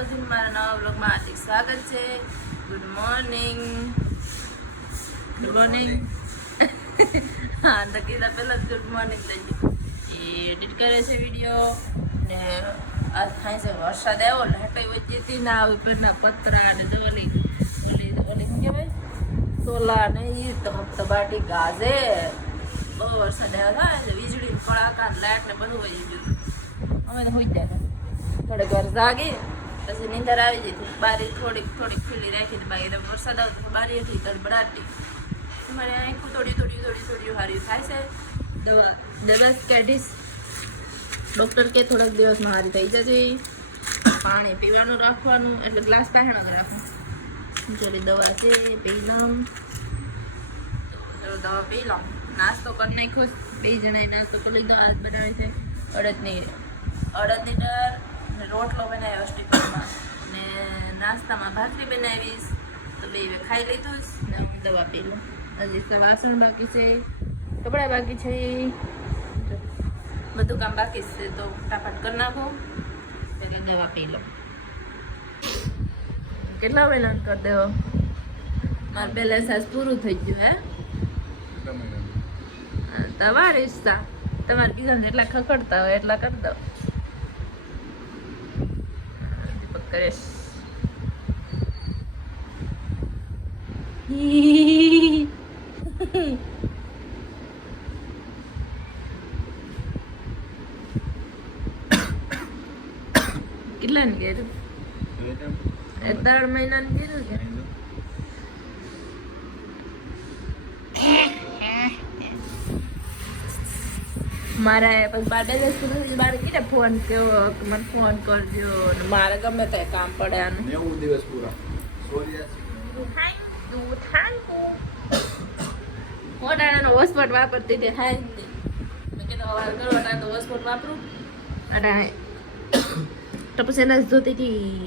બધી મારા નવા બ્લોગમાં હાર્દિક સ્વાગત છે. Good morning. Good morning. હા તો કીધા પહેલાં ગુડ મોર્નિંગ થઈ ગયું. એ એડિટ કરે છે વિડીયો ને આજ થાય છે વરસાદ આવ્યો ને કઈ વચ્ચે હતી ના ઉપરના પતરા ને ઓલી ઓલી ઓલી શું કહેવાય સોલા ને એ ધબધબાટી ગાજે. બહુ વરસાદ આવ્યો થાય એટલે વીજળી કડાકા લાઇટ ને બધું વહી ગયું. અમે તો હોઈ જાય થોડીક વાર જાગી પછી નીંદર આવી જતી. બારી થોડીક ખુલ્લી રાખી બાકી વરસાદ આવતો બારી હતી તડબડાટી. તમારે આંખું થોડી હારી થાય છે. દવા કાઢીશ. ડૉક્ટર કે થોડાક દિવસમાં હારી થઈ જશે. પાણી પીવાનું રાખવાનું એટલે ગ્લાસ પાહેણો રાખવાનું. ચલી દવા છે પી લઉં. દવા પી લઉં. નાસ્તો કરી નાખ્યો. બે જણાએ નાસ્તો કરી લીધો. આજ બનાવે છે અડદની દાળ રોટલો બનાવ્યો સ્ટીફનમાં ને નાસ્તામાં ભાખરી બનાવીશ. તો બે ખાઈ લીધું ને હું દવા પી લઉં. હજી વાસણ બાકી છે, કપડાં બાકી છે, બધું કામ બાકી છે. તો ફટાફટ કરી નાખો એટલે દવા પી લો. કેટલા વેલા કરી દેવો? મારે બેલેન્સ આજ પૂરું થઈ ગયું. હે તમારી ઈચ્છા. તમારે કીધું એટલા ખખડતા હોય એટલા કરી દો. દીપક કરેશ કેટલા ને કીધું? 3 મહિના ને કીધું કે મારે બેલેન્સ પૂરું બાર કીધે ફોન કેવો મને ફોન કરજો. મારે ગમે તે કામ પડે આનું 90 દિવસ પૂરા. ઓટાણાનો હોસ્પોટ વાપરતી હતી. હા મેં કીધું હવે ઓટાણા તો હોસ્પોટ વાપરું. અટાણે તો પછી એને જોતી હતી.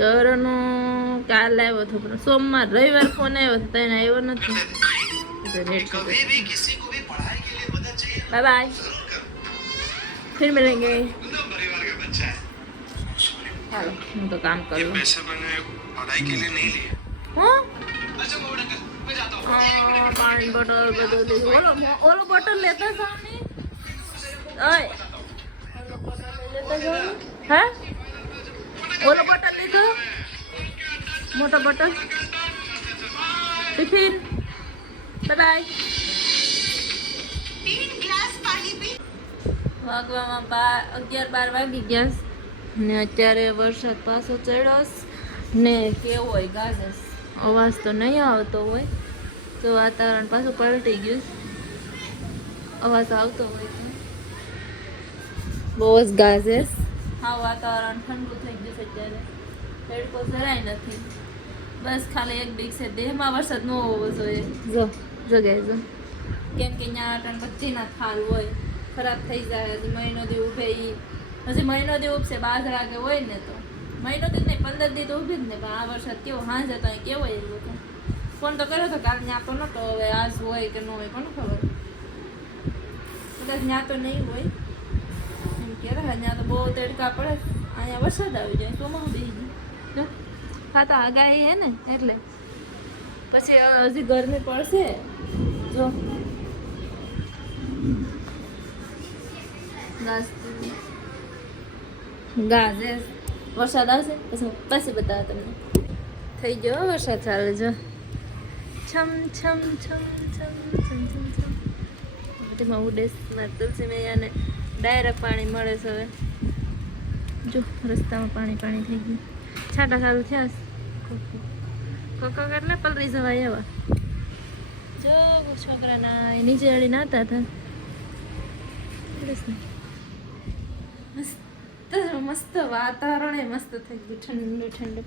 ગૌરવનો કાલ આવ્યો હતો પણ સોમવાર રવિવાર ફોન આવ્યો હતો તેને આવ્યો નથી. બાય બાય ફિર મિલેંગે. હાલો હું તો કામ કરું. પાણી બોટલ બધું લીધું. ઓલો બોટલ લેતા જાવ ને. હે ઓલો બોટલ લીધો મોટો બોટલ ટિફિન. બાય વાગવામાં 11-12 વાગી ગયા ને અત્યારે વરસાદ પાછો ચડ્યો ને કેવો હોય ગાજસ. અવાજ તો નહીં આવતો હોય તો વાતાવરણ પાછું પલટી ગયું. અવાજ આવતો હોય તો બહુ જ ગાજેસ. હા વાતાવરણ ઠંડુ થઈ ગયું છે અત્યારે. તડકો જરાય નથી. બસ ખાલી એક બીક છે દેહમાં વરસાદ ન હોવો જોઈએ. જો ગાય કેમ કે ત્યાં અટણ બધીના થાલ હોય ખરાબ થઈ જાય. હજી મહિનો દી ઉભે હજી મહિનો દી ઉભશે બાજરા કે હોય ને તો મહિનો દી નહીં 15 દી તો ઊભી જ ને. પણ આ વરસાદ કેવો હાંજ હતો કેવો એવો હતો. ફોન તો કર્યો હતો કાલ ત્યાં તો નહોતો. હવે આજ હોય કે ન હોય કોને ખબર. કદાચ ત્યાં તો નહીં હોય એમ કે ત્યાં તો બહુ તડકા પડે. અહીંયા વરસાદ આવી જાય ચોમાસું બેસી ગયું. હા તો આગાહી હે ને એટલે પછી હજી ગરમી પડશે. જો ગાજે વરસાદ આવશે પછી બતાવો તમને. થઈ ગયો વરસાદ ચાલે. જો છમ છમ છમ છમ છમ છમ છમ તેમાં ઉડે મારા તુલસી મૈયાને ડાયરેક્ટ પાણી મળે છે. હવે જો રસ્તામાં પાણી થઈ ગયું. છાંટા ચાલુ થયા. ખોખો એટલે પલરી જવાય એવા. જો છોકરાના નીચે અડી નાતા હતા. મસ્ત વાતાવરણ મસ્ત થઈ ગયું ઠંડુ.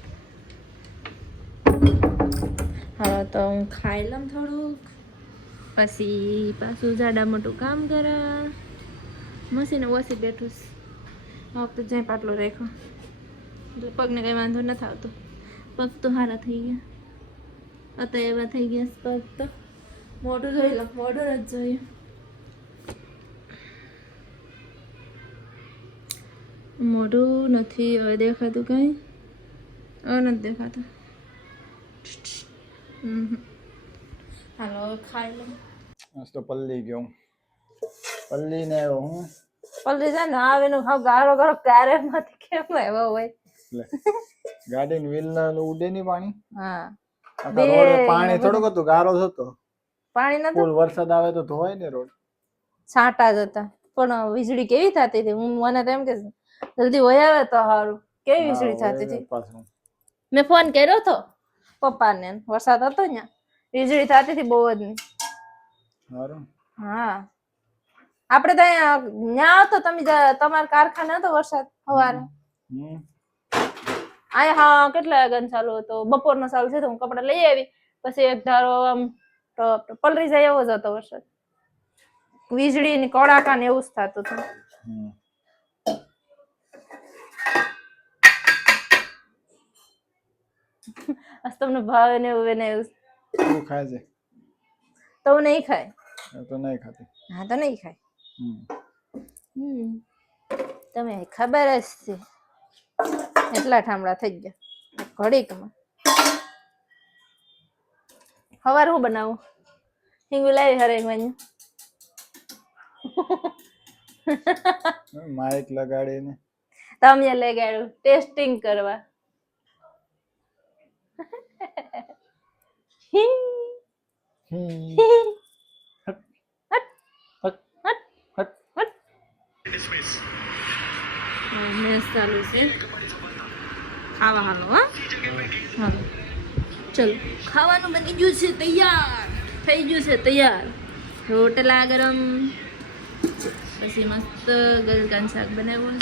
હા તો હું ખાઈ લઉં થોડુંક પછી પાછું જાડા મોટું કામ કરા. મશીને ઓછી બેઠું. આ વખતે જ્યાં પાટલો રાખ્યો એટલે પગને કંઈ વાંધો નથી આવતો. પગ તો સારા થઈ ગયા. અત્યારે એવા થઈ ગયા પગ તો. મોઢું જોઈ લો. મોઢું જ જોયું. મોઢું નથી હવે દેખાતું કંઈ. હવે નથી દેખાતું. હાલો હવે ખાઈ લો. તો પલ્લી ગયો પલ્લી ને હું પલરી જાય ને આવે નું હાવ ગારો ગારો ક્યારે માંથી કેમ આવ્યો હોય. ગાડી વ્હીલ ના ઉડે ની પાણી. હા રોડ પાણી થોડુંક હતું, ગારો જ હતો. પાણી નતું. ફૂલ વરસાદ આવે તો ધોવાય ને રોડ. છાંટા જ હતા પણ વીજળી કેવી થતી હતી. હું મને તો એમ કે જલ્દી વહી આવે તો સારું. કેવી વીજળી થતી હતી. મેં ફોન કર્યો હતો પપ્પાને, વરસાદ હતો ત્યાં, વીજળી થતી હતી બહુ જ. હા આપણે તો અહીંયા હતો, તમે તમારા કારખાને હતો વરસાદ સવારે. અહીંયા હા કેટલા વાગ્યાનો ચાલુ હતો? બપોરનો ચાલુ થયો. હું કપડા લઈ આવી પછી એક ધારો આમ પલરી જાય એવો જ હતો વરસાદ. વીજળી ની કડાકા ને એવું જ થતું હતું. આજ તમને ભાવે ને એવું બનાવ્યું. તું ખાય છે તો નહીં ખાય. તો નહીં ખાતી. હા તો નહીં ખાય. તમે ખબર જ છે એટલા ઠામડા થઈ ગયા ઘડીકમાં. સવારે હું બનાવું? હિંગુ લાવી હરેક વાંજુ માઇક લગાડીને તમે લગાડ્યું ટેસ્ટિંગ કરવા. મેચ ચાલુ છે. ખાવા હાલો. હા હાલો ચલો ખાવાનું બની ગયું છે તૈયાર. થઈ ગયું છે તૈયાર. રોટલા ગરમ, પછી મસ્ત ગલકાનું શાક બનાવ્યું,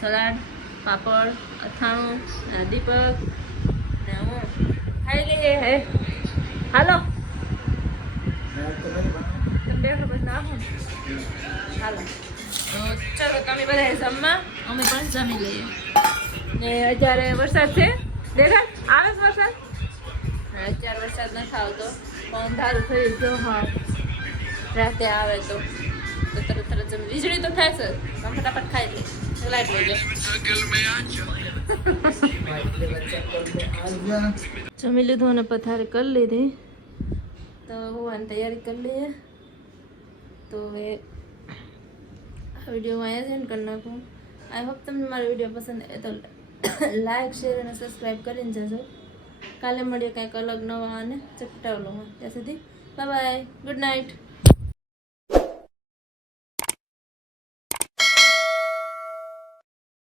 સલાડ, પાપડ, અથાણું, દીપક ને હું ખાઈ લઈએ. હે હાલો બેઠો બસ નાખું. હાલો તો ચલો તમે બધા જમવા, અમે પણ જમી લઈએ. ને અત્યારે વરસાદ છે. દેખાય આવે છે વરસાદ. અત્યારે વરસાદ નથી આવતો પણ અંધારું થયું જો. હા રાતે આવે તો તરત જમી. વીજળી તો થાય છે, તમે ફટાફટ ખાઈ લે. લાઈટ લઈ લે. જમી લીધું અને પથારી કરી લીધી તો હોવાની તૈયારી કરી લઈએ. તો હવે આ વિડીયોમાં અહીંયા જ એન્ડ કરી નાખું. આઈ હોપ તમને મારો વિડીયો પસંદ આવે તો લાઈક, શેર અને સબસ્ક્રાઈબ કરીને જજો. કાલે મળીએ કંઈક અલગ નવા અને ચપટાવલોમાં. ત્યાં સુધી બાય બાય, ગુડ નાઇટ.